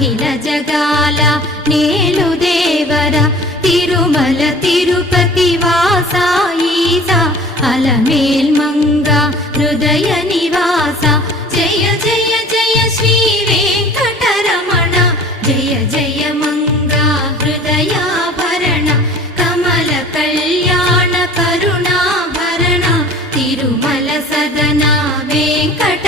అఖిల జగాల నేలు దేవర తిరుమల తిరుపతి వాస ఈసా అలమేల్ మంగ హృదయ నివాస జయ జయ జయ శ్రీ వెంకటరమణ జయ జయ మంగ హృదయాభరణ కమల కళ్యాణ కరుణాభరణ తిరుమల సదన వెంకట